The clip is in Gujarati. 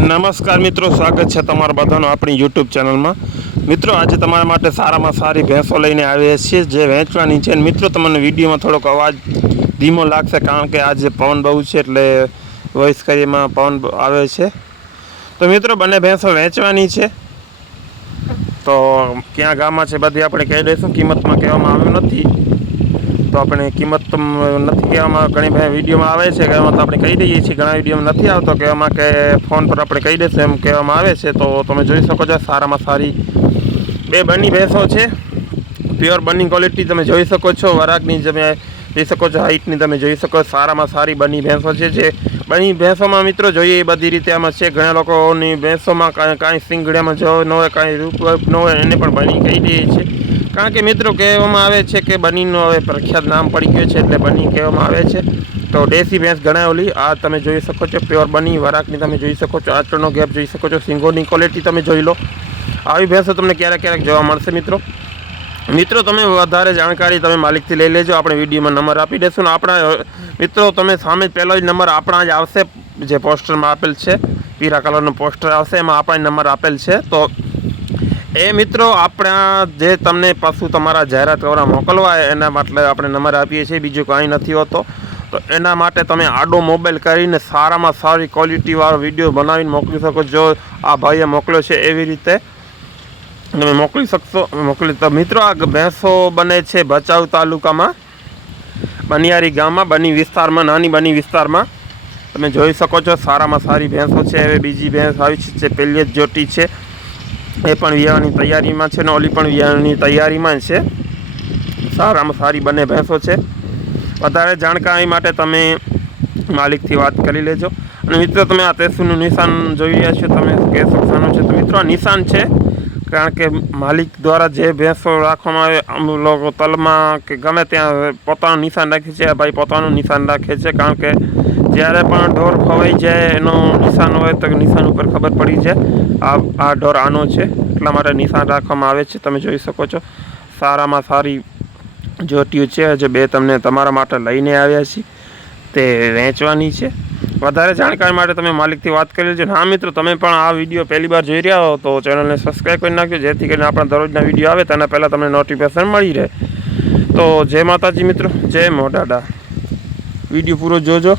નમસ્કાર મિત્રો, સ્વાગત છે તમારા બધાનું આપણી યુટ્યુબ ચેનલમાં. મિત્રો, આજે તમારા માટે સારામાં સારી ભેંસો લઈને આવીએ છીએ, જે વેચવાની છે. મિત્રો, તમને વિડીયોમાં થોડોક અવાજ ધીમો લાગશે, કારણ કે આજે પવન બહુ છે, એટલે વોઇસ કરીમાં પવન આવે છે. તો મિત્રો, બંને ભેંસો વેચવાની છે. તો ક્યાં ગામમાં છે, બધી આપણે કહી દઈશું. કિંમતમાં કહેવામાં આવ્યું નથી. તો આપણે કિંમત નથી કહેવામાં ઘણી ભાઈ વિડીયોમાં આવે છે કહેવામાં તો આપણે કહી દઈએ છીએ, ઘણા વિડીયોમાં નથી આવતો કહેવામાં કે ફોન પર આપણે કહી દઈશું એમ કહેવામાં આવે છે, તો તમે જોઈ શકો છો સારામાં સારી બે બંની ભેંસો છે. પ્યોર બની ક્વોલિટી તમે જોઈ શકો છો, વરાગની તમે જોઈ શકો છો હાઇટની તમે જોઈ શકો સારામાં સારી બની ભેંસો છે જે બની ભેંસોમાં મિત્રો જોઈએ એ બધી રીતે આમાં છે, ઘણા લોકોની ભેંસોમાં કાંઈ કાંઈ સિંગડામાં જો ન હોય, કાંઈ રૂપ ન હોય, એને પણ બની કહી દઈએ છીએ. કારણ કે મિત્રો કહેવામાં આવે છે કે બનીનું હવે પ્રખ્યાત નામ પડી ગયું છે એટલે બની કહેવામાં આવે છે. તો દેશી ભેંસ ગણાવેલી, આ તમે જોઈ શકો છો. પ્યોર બની, વરાકની તમે જોઈ શકો છો. આંચળનો ગેપ જોઈ શકો છો. સિંગોની ક્વોલિટી તમે જોઈ લો. આવી ભેંસો તમને ક્યારેક ક્યારેક જોવા મળશે મિત્રો. મિત્રો, તમે વધારે જાણકારી તમે માલિકથી લઈ લેજો. આપણે વિડીયોમાં નંબર આપી દઈશું. ને આપણા, મિત્રો, તમે સામે પહેલો જ નંબર આપણા જ આવશે. જે પોસ્ટરમાં આપેલ છે, પીળા કલરનો પોસ્ટર આવશે. એમાં આપણા નંબર આપેલ છે. તો એ મિત્રો, આપણા જે તમને પશુ તમારા જાહેરાત કરવા મોકલવા એના માટે આપણે નંબર આપીએ છીએ, બીજું કાંઈ નથી હોતો. તો એના માટે તમે આડો મોબાઈલ કરીને સારામાં સારી ક્વોલિટીવાળો વીડિયો બનાવીને મોકલી શકો જો આ ભાઈએ મોકલ્યો છે એવી રીતે. તમે મોકલી શકશો મોકલી, તો મિત્રો, આ ભેંસો બને છે ભચાઉ તાલુકામાં. બનિયારી ગામમાં, બની વિસ્તારમાં, નાની બની વિસ્તારમાં. તમે જોઈ શકો છો, સારામાં સારી ભેંસો છે, હવે બીજી ભેંસ આવી છે પહેલી જ જોટી છે. એ પણ વિયાવાની તૈયારીમાં છે ને ઓલી પણ વિયાવાની તૈયારીમાં છે. સારામાં સારી બંને ભેંસો છે. વધારે જાણકારી માટે તમે માલિકથી વાત કરી લેજો. અને મિત્રો, તમે આ તેસુનું નિશાન જોઈ રહ્યા છો, તમે કહેશો શાનું છે? તો મિત્રો, આ નિશાન છે, કારણ કે માલિક દ્વારા જે ભેંસો રાખવામાં આવે અમુક લોકો તલમાં કે ગમે ત્યાં પોતાનું નિશાન રાખે છે ભાઈ પોતાનું નિશાન રાખે છે, કારણ કે જ્યારે પણ ઢોર ખવાઈ જાય, એનું નિશાન હોય તો નિશાન ઉપર ખબર પડી જાય. આ આ ઢોર આનો છે, એટલા માટે નિશાન રાખવામાં આવે છે. તમે જોઈ શકો છો, સારામાં સારી જોટીઓ છે. જે બે તમને તમારા માટે લઈને આવ્યા છીએ. તે વેચવાની છે. વધારે જાણકારી માટે તમે માલિકથી વાત કરી લેજો. હા મિત્રો, તમે પણ આ વીડિયો પહેલી વાર જોઈ રહ્યા હો, તો ચેનલને સબસ્ક્રાઈબ કરી નાખજો, જેથી કરીને આપણા દરરોજના વીડિયો આવે તેના પહેલાં તમને નોટિફિકેશન મળી રહે. તો જય માતાજી મિત્રો, જય મોટાડા વીડિયો પૂરો જોજો.